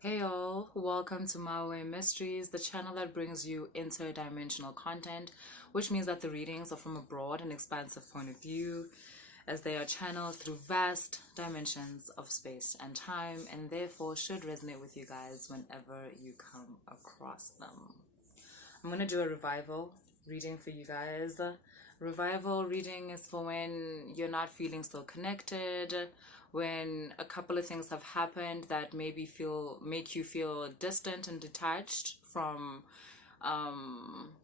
Hey all, welcome to My Way Mysteries, the channel that brings you interdimensional content, which means that the readings are from a broad and expansive point of view, as they are channeled through vast dimensions of space and time, and therefore should resonate with you guys whenever you come across them. I'm going to do a revival reading for you guys. Revival reading is for when you're not feeling so connected, when a couple of things have happened that make you feel distant and detached from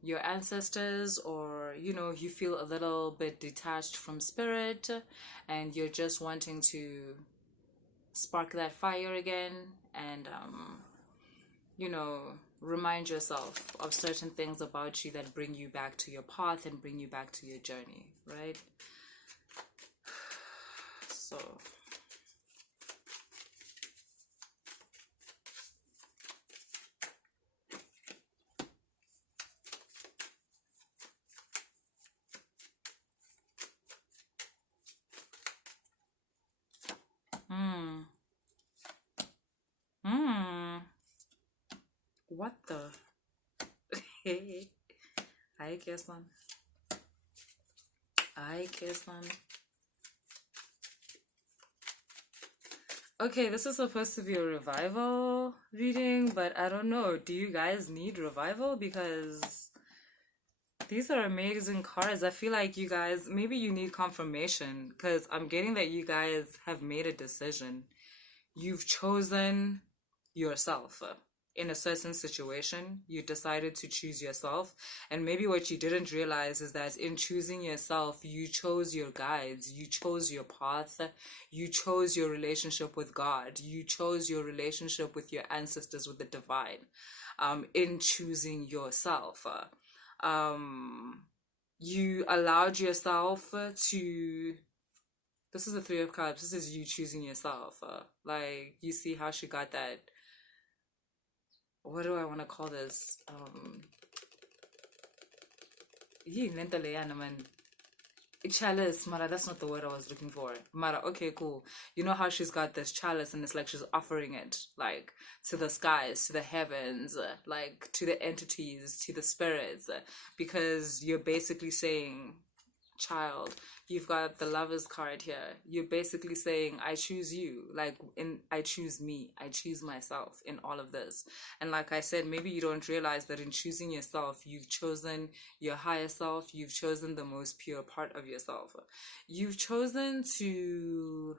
your ancestors, or you feel a little bit detached from spirit and you're just wanting to spark that fire again and you know, remind yourself of certain things about you that bring you back to your path and bring you back to your journey, right? So, hmm, hmm, what the? I guess on. I guess on. Okay, this is supposed to be a revival reading, but I don't know. Do you guys need revival? Because these are amazing cards. I feel like you guys, maybe you need confirmation because I'm getting that you guys have made a decision. You've chosen yourself in a certain situation. You decided to choose yourself. And maybe what you didn't realize is that in choosing yourself, you chose your guides, you chose your path, you chose your relationship with God, you chose your relationship with your ancestors, with the divine, in choosing yourself. Um, you allowed yourself to. This is the Three of Cups. This is you choosing yourself. Like, you see how she got that. What do I want to call this? Chalice, Mara, that's not the word I was looking for. Mara, okay, cool. You know how she's got this chalice and it's like she's offering it, like, to the skies, to the heavens, like, to the entities, to the spirits, because you're basically saying, child, you've got the Lovers card here. You're basically saying, I choose you. Like, I choose me. I choose myself in all of this. And like I said, maybe you don't realize that in choosing yourself, you've chosen your higher self. You've chosen the most pure part of yourself. You've chosen to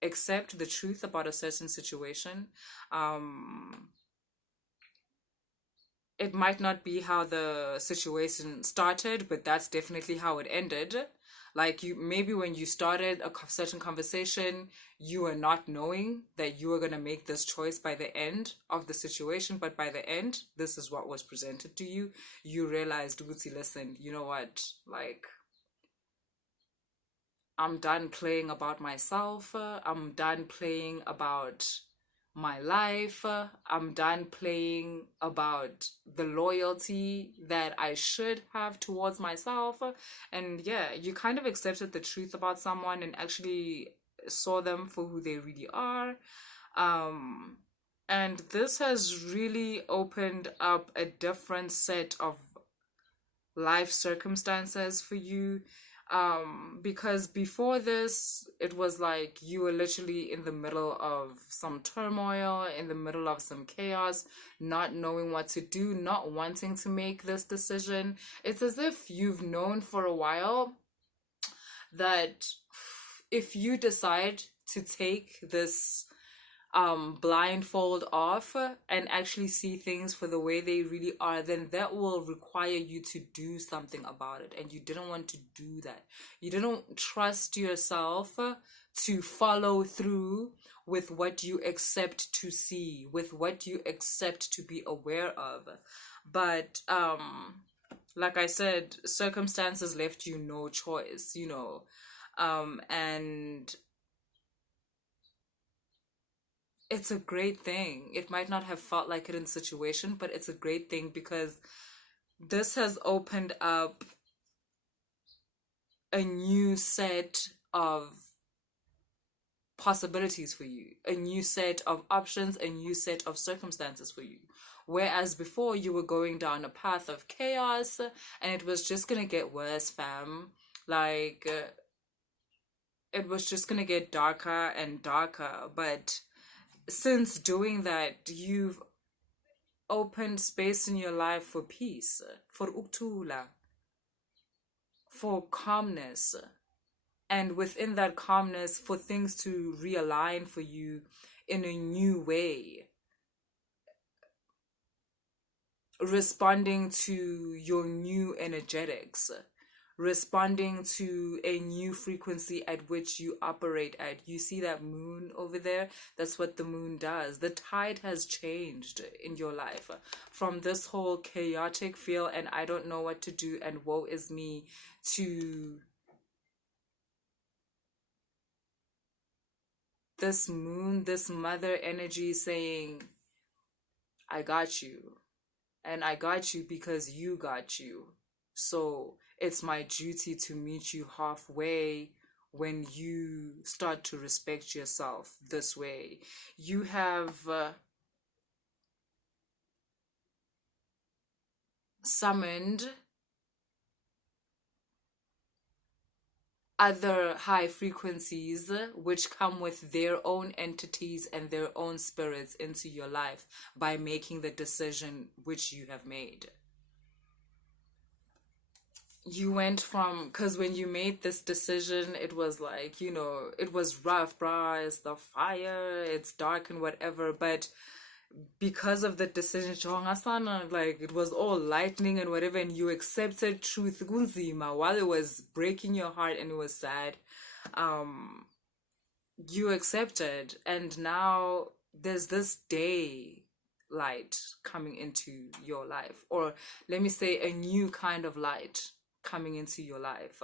accept the truth about a certain situation. Um, it might not be how the situation started, but that's definitely how it ended. Like, you, maybe when you started a certain conversation, you were not knowing that you were going to make this choice by the end of the situation, but by the end, this is what was presented to you. You realized, Guti, listen, you know what? Like, I'm done playing about myself. I'm done playing about my life. I'm done playing about the loyalty that I should have towards myself. And yeah, you kind of accepted the truth about someone and actually saw them for who they really are. Um, and this has really opened up a different set of life circumstances for you, because before this it was like you were literally in the middle of some turmoil, in the middle of some chaos, not knowing what to do, not wanting to make this decision. It's as if you've known for a while that if you decide to take this blindfold off and actually see things for the way they really are, then that will require you to do something about it. And you didn't want to do that. You didn't trust yourself to follow through with what you accept to see, with what you accept to be aware of. But like I said, circumstances left you no choice, and it's a great thing. It might not have felt like it in situation, but it's a great thing because this has opened up a new set of possibilities for you, a new set of options, a new set of circumstances for you. Whereas before you were going down a path of chaos and it was just gonna get worse, fam. Like, it was just gonna get darker and darker. But since doing that, you've opened space in your life for peace, for uktula, for calmness, and within that calmness, for things to realign for you in a new way, responding to your new energetics, responding to a new frequency at which you operate at. You see that moon over there? That's what the moon does. The tide has changed in your life from this whole chaotic feel and I don't know what to do and woe is me to this moon, this mother energy saying, I got you. And I got you because you got you. So it's my duty to meet you halfway when you start to respect yourself this way. You have summoned other high frequencies which come with their own entities and their own spirits into your life by making the decision which you have made. You went from, because when you made this decision, it was like, it was rough, brah, it's the fire, it's dark and whatever, but because of the decision, like it was all lightning and whatever, and you accepted truth kunzima while it was breaking your heart and it was sad. You accepted, and now there's this day light coming into your life, or let me say a new kind of light coming into your life,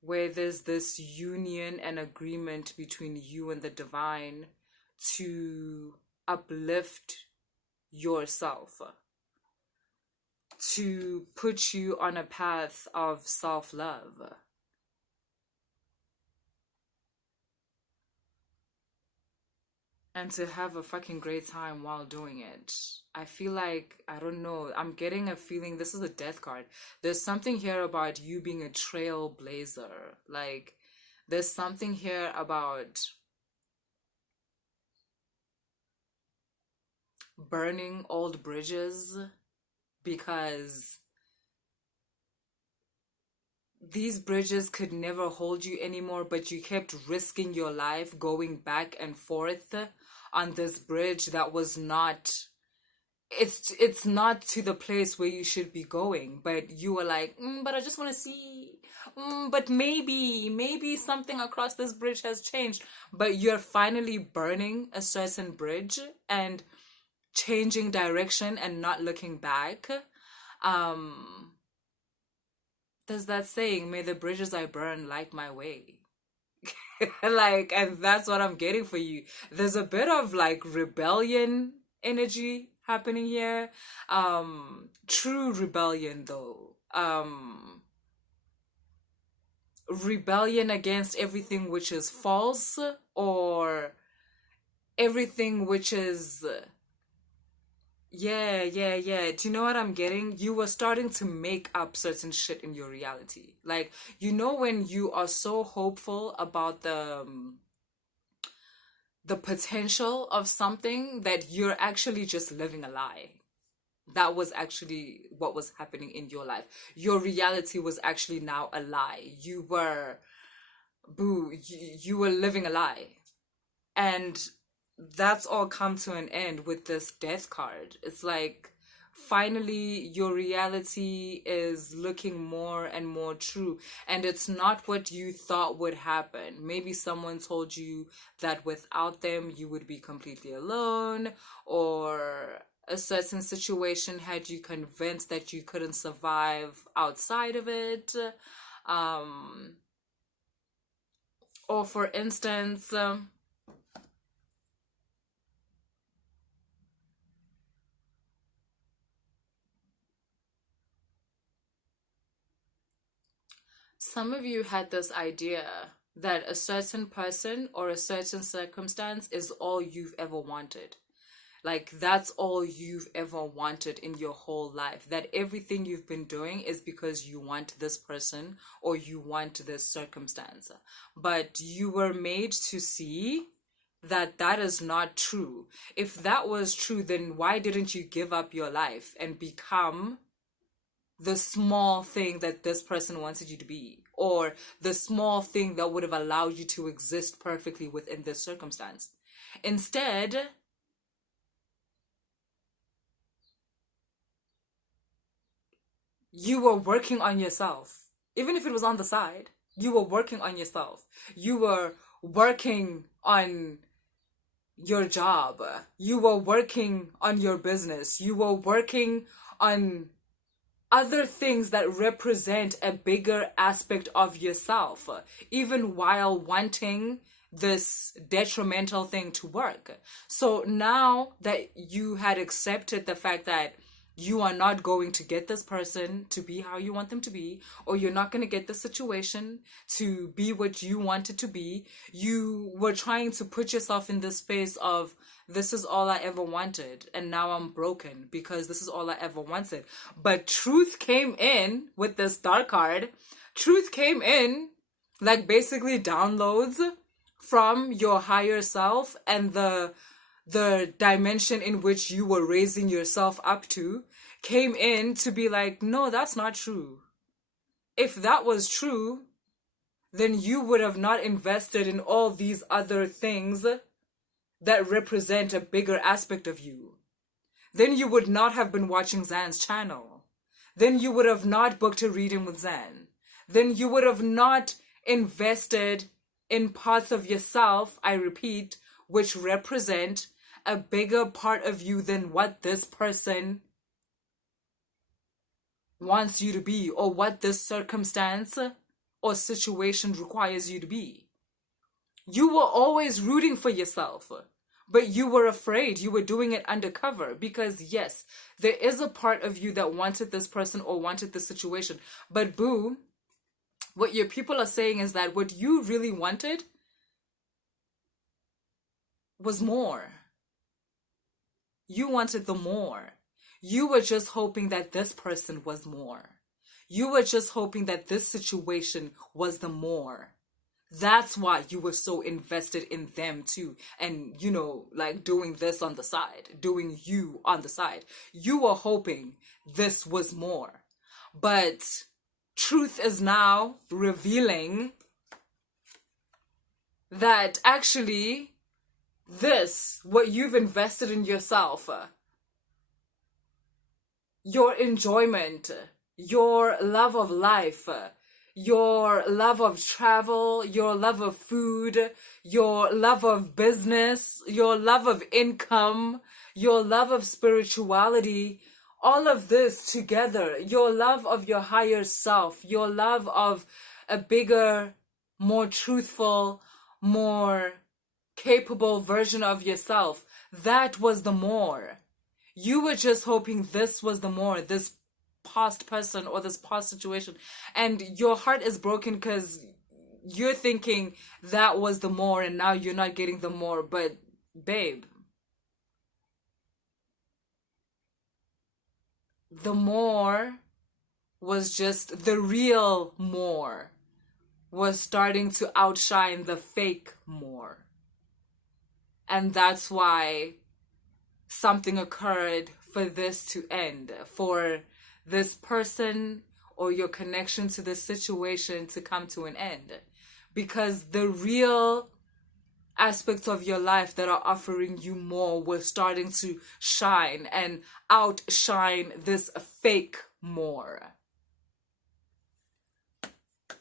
where there's this union and agreement between you and the divine to uplift yourself, to put you on a path of self-love. And to have a fucking great time while doing it. I feel like, I don't know, I'm getting a feeling, this is a death card. There's something here about you being a trailblazer. Like, there's something here about burning old bridges, because these bridges could never hold you anymore, but you kept risking your life going back and forth on this bridge that was not, it's not to the place where you should be going, but you were like, but I just want to see, but maybe something across this bridge has changed. But you're finally burning a certain bridge and changing direction and not looking back. There's that saying, may the bridges I burn light my way. Like, and that's what I'm getting for you. There's a bit of like rebellion energy happening here. True rebellion though. Rebellion against everything which is false, or everything which is, yeah. Do you know what I'm getting? You were starting to make up certain shit in your reality. Like, when you are so hopeful about the potential of something that you're actually just living a lie. That was actually what was happening in your life. Your reality was actually now a lie. You were living a lie. And that's all come to an end with this death card. It's like, finally your reality is looking more and more true, and it's not what you thought would happen. Maybe someone told you that without them you would be completely alone, or a certain situation had you convinced that you couldn't survive outside of it. Or for instance, some of you had this idea that a certain person or a certain circumstance is all you've ever wanted. Like, that's all you've ever wanted in your whole life. That everything you've been doing is because you want this person or you want this circumstance. But you were made to see that that is not true. If that was true, then why didn't you give up your life and become the small thing that this person wanted you to be, or the small thing that would have allowed you to exist perfectly within this circumstance? Instead, you were working on yourself. Even if it was on the side, you were working on yourself. You were working on your job. You were working on your business. You were working on other things that represent a bigger aspect of yourself, even while wanting this detrimental thing to work. So now that you had accepted the fact that you are not going to get this person to be how you want them to be, or you're not going to get the situation to be what you want it to be, you were trying to put yourself in this space of, this is all I ever wanted, and now I'm broken because this is all I ever wanted. But truth came in with this dark card. Truth came in, like basically downloads from your higher self and the dimension in which you were raising yourself up to came in to be like, no, that's not true. If that was true, then you would have not invested in all these other things that represent a bigger aspect of you. Then you would not have been watching Zanne's channel. Then you would have not booked a reading with Zanne. Then you would have not invested in parts of yourself, I repeat, which represent a bigger part of you than what this person wants you to be, or what this circumstance or situation requires you to be. You were always rooting for yourself, but you were afraid. You were doing it undercover because, yes, there is a part of you that wanted this person or wanted this situation. But boo, what your people are saying is that what you really wanted was more. You wanted the more. You were just hoping that this person was more. You were just hoping that this situation was the more. That's why you were so invested in them too. And, you know, like doing this on the side, doing you on the side. You were hoping this was more. But truth is now revealing that actually this, what you've invested in yourself, your enjoyment, your love of life, your love of travel, your love of food, your love of business, your love of income, your love of spirituality, all of this together, your love of your higher self, your love of a bigger, more truthful, more capable version of yourself, that was the more. You were just hoping this was the more, this past person or this past situation, and your heart is broken because you're thinking that was the more and now you're not getting the more. But babe, the more was just, the real more was starting to outshine the fake more. And that's why something occurred for this to end, for this person or your connection to this situation to come to an end. Because the real aspects of your life that are offering you more were starting to shine and outshine this fake more.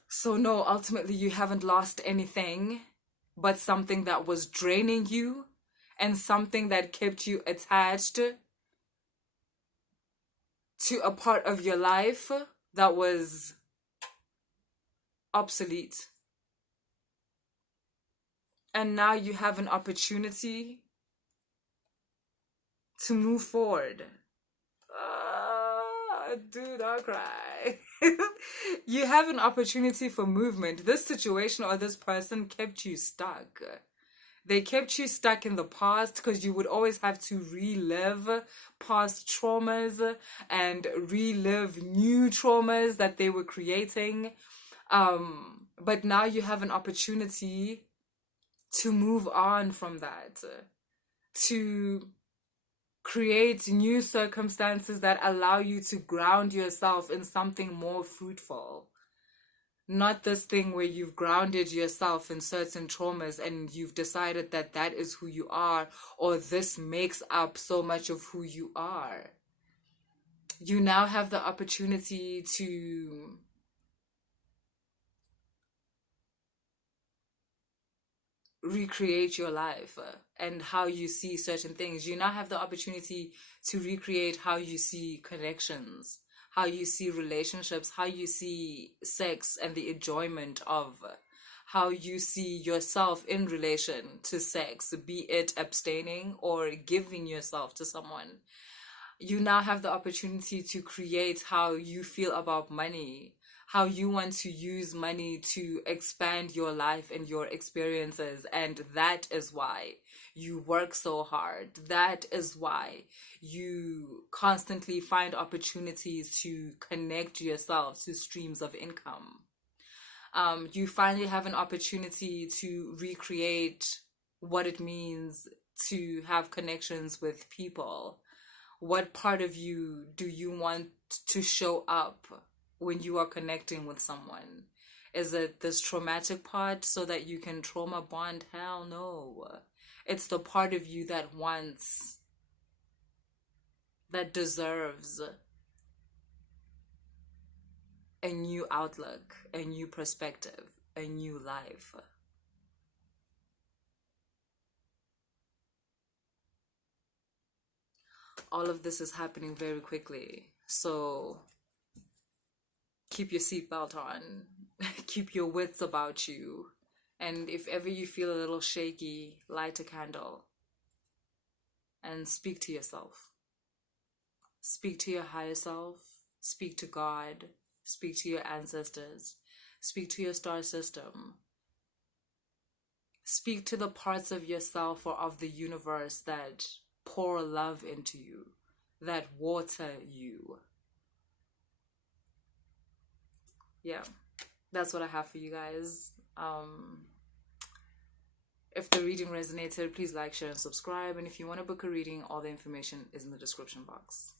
So no, ultimately you haven't lost anything, but something that was draining you and something that kept you attached to a part of your life that was obsolete. And now you have an opportunity to move forward. Do not cry. You have an opportunity for movement. This situation or this person kept you stuck. They kept you stuck in the past because you would always have to relive past traumas and relive new traumas that they were creating. But now you have an opportunity to move on from that, to create new circumstances that allow you to ground yourself in something more fruitful. Not this thing where you've grounded yourself in certain traumas and you've decided that that is who you are, or this makes up so much of who you are. You now have the opportunity to recreate your life and how you see certain things. You now have the opportunity to recreate how you see connections, how you see relationships, how you see sex and the enjoyment of, how you see yourself in relation to sex, be it abstaining or giving yourself to someone. You now have the opportunity to create how you feel about money, how you want to use money to expand your life and your experiences. And that is why you work so hard. That is why you constantly find opportunities to connect yourself to streams of income. You finally have an opportunity to recreate what it means to have connections with people. What part of you do you want to show up when you are connecting with someone? Is it this traumatic part so that you can trauma bond? Hell no. It's the part of you that wants, that deserves a new outlook, a new perspective, a new life. All of this is happening very quickly. So keep your seatbelt on, keep your wits about you. And if ever you feel a little shaky, light a candle and speak to yourself. Speak to your higher self, speak to God, speak to your ancestors, speak to your star system. Speak to the parts of yourself or of the universe that pour love into you, that water you. Yeah, that's what I have for you guys. If the reading resonated, please like, share, and subscribe. And if you want to book a reading, all the information is in the description box.